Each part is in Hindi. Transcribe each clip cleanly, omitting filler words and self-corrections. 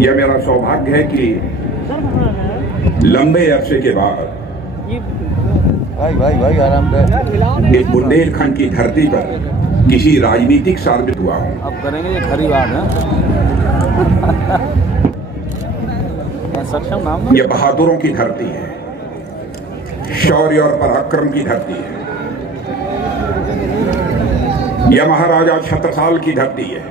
यह मेरा सौभाग्य है कि लंबे अरसे के बाद भाई आराम कर। इस बुंदेलखंड की धरती पर किसी राजनीतिक साबित हुआ हूँ। अब करेंगे ये खरी बात है। सक्षम नाम यह बहादुरों की धरती है, शौर्य और पराक्रम की धरती है। यह महाराजा छत्रसाल की धरती है,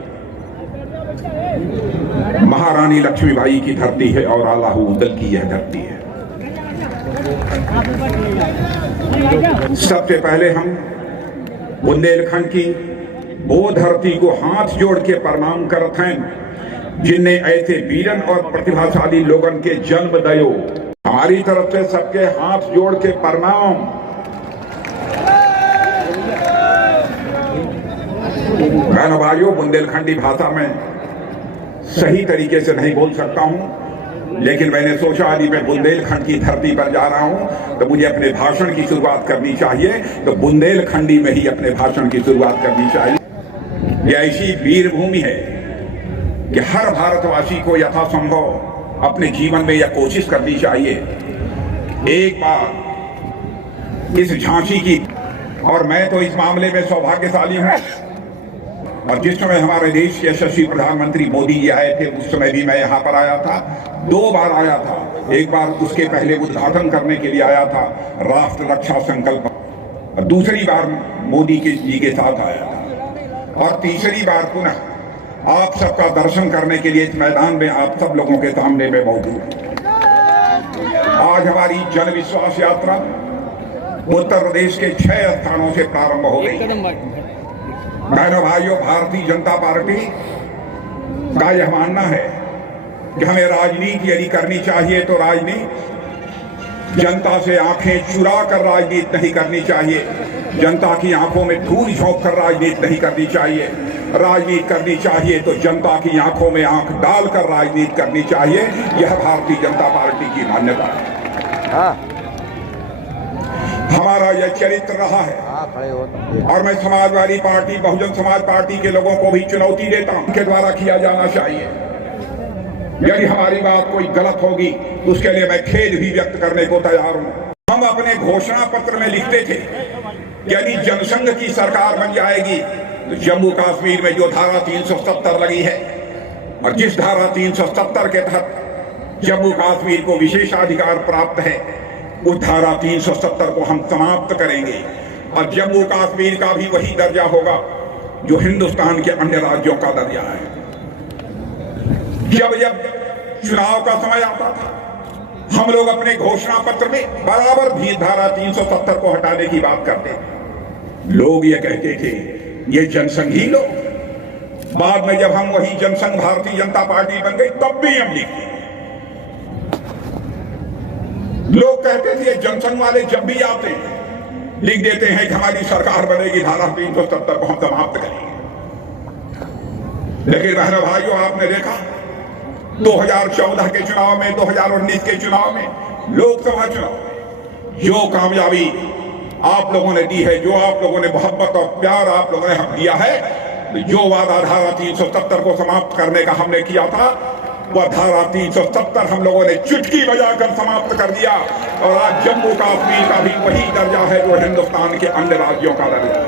महारानी लक्ष्मीबाई की धरती है और आलाहू उदल की यह धरती है। सबसे पहले हम बुंदेलखंड की वो धरती को हाथ जोड़ के प्रणाम करते हैं जिनने ऐसे वीरन और प्रतिभाशाली लोगन के जन्म दयो। हमारी तरफ से सबके हाथ जोड़ के प्रणाम। बहनों भाइयों, बुंदेलखंडी भाषा में सही तरीके से नहीं बोल सकता हूं, लेकिन मैंने सोचा अभी मैं बुंदेलखंड की धरती पर जा रहा हूं तो मुझे अपने भाषण की शुरुआत करनी चाहिए, तो बुंदेलखंडी में ही अपने भाषण की शुरुआत करनी चाहिए। यह ऐसी वीर भूमि है कि हर भारतवासी को यथासंभव अपने जीवन में यह कोशिश करनी चाहिए एक बार इस झांसी की। और मैं तो इस मामले में सौभाग्यशाली हूं, और जिस समय हमारे देश के यशस्वी प्रधानमंत्री मोदी जी आए थे उस समय भी मैं यहाँ पर आया था, 2 बार आया था। एक बार उसके पहले उद्घाटन करने के लिए आया था राष्ट्र रक्षा संकल्प, और दूसरी बार मोदी जी के साथ आया था, और तीसरी बार पुनः आप सबका दर्शन करने के लिए इस मैदान में आप सब लोगों के सामने में मौजूद। आज हमारी जन विश्वास यात्रा उत्तर प्रदेश के 6 स्थानों से प्रारंभ हो गई। बहनों भाइयों, भारतीय जनता पार्टी का यह मानना है कि हमें राजनीति यदि करनी चाहिए तो राजनीति जनता से आंखें चुरा कर राजनीति नहीं करनी चाहिए, जनता की आंखों में धूल झोंक कर राजनीति नहीं करनी चाहिए। राजनीति करनी चाहिए तो जनता की आंखों में आंख डालकर राजनीति करनी चाहिए। यह भारतीय जनता पार्टी की मान्यता है। हमारा यह चरित्र रहा है, और मैं समाजवादी पार्टी, बहुजन समाज पार्टी के लोगों को भी चुनौती देता हूं के द्वारा किया जाना चाहिए। यदि हमारी बात कोई गलत होगी तो उसके लिए मैं खेद भी व्यक्त करने को तैयार हूं। हम अपने घोषणा पत्र में लिखते थे यदि जनसंघ की सरकार बन जाएगी तो जम्मू कश्मीर में जो धारा 370 लगी है, और जिस धारा 370 के तहत जम्मू कश्मीर को विशेषाधिकार प्राप्त है, उस धारा 370 को हम समाप्त करेंगे, और जम्मू कश्मीर का भी वही दर्जा होगा जो हिंदुस्तान के अन्य राज्यों का दर्जा है। जब जब चुनाव का समय आता था हम लोग अपने घोषणा पत्र में बराबर भी धारा 370 को हटाने की बात करते थे। लोग ये कहते थे ये जनसंघी लोग। बाद में जब हम वही जनसंघ भारतीय जनता पार्टी बन गई तब भी हम लिखते, लोग कहते थे जनसंघ वाले जब भी आते हैं लिख देते हैं कि हमारी सरकार बनेगी, धारा 370 को हम समाप्त करेंगे। लेकिन बहनों भाइयों, आपने देखा 2014 के चुनाव में, 2019 के चुनाव में, लोकसभा चुनाव में जो कामयाबी आप लोगों ने दी है, जो आप लोगों ने मोहब्बत और प्यार आप लोगों ने हम दिया है, जो वादा धारा 370 को समाप्त करने का हमने किया था, वह धारा 370 हम लोगों ने चुटकी बजाकर समाप्त कर दिया, और आज जम्मू कश्मीर का भी वही दर्जा है जो हिंदुस्तान के अन्य राज्यों का दर्जा है।